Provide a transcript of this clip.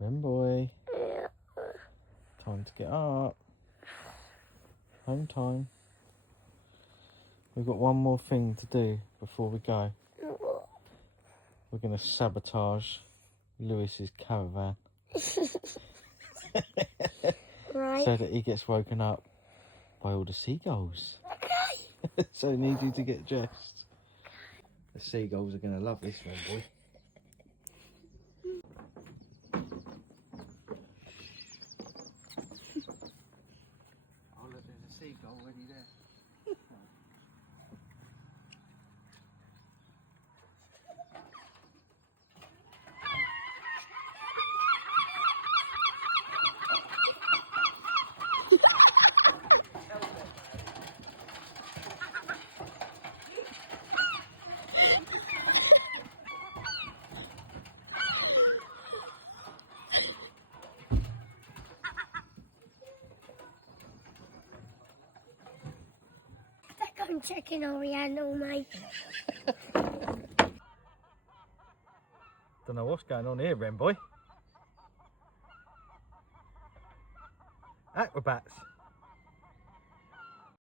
Ren boy. Time to get up. Home time. We've got one more thing to do before we go. We're going to sabotage Lewis's caravan. Right. So that he gets woken up by all the seagulls. Okay. So I need you to get dressed. The seagulls are going to love this one, boy. Oh look, there's a seagull already there. I'm checking Oriental, mate. Don't know what's going on here, Ren boy. Acrobats.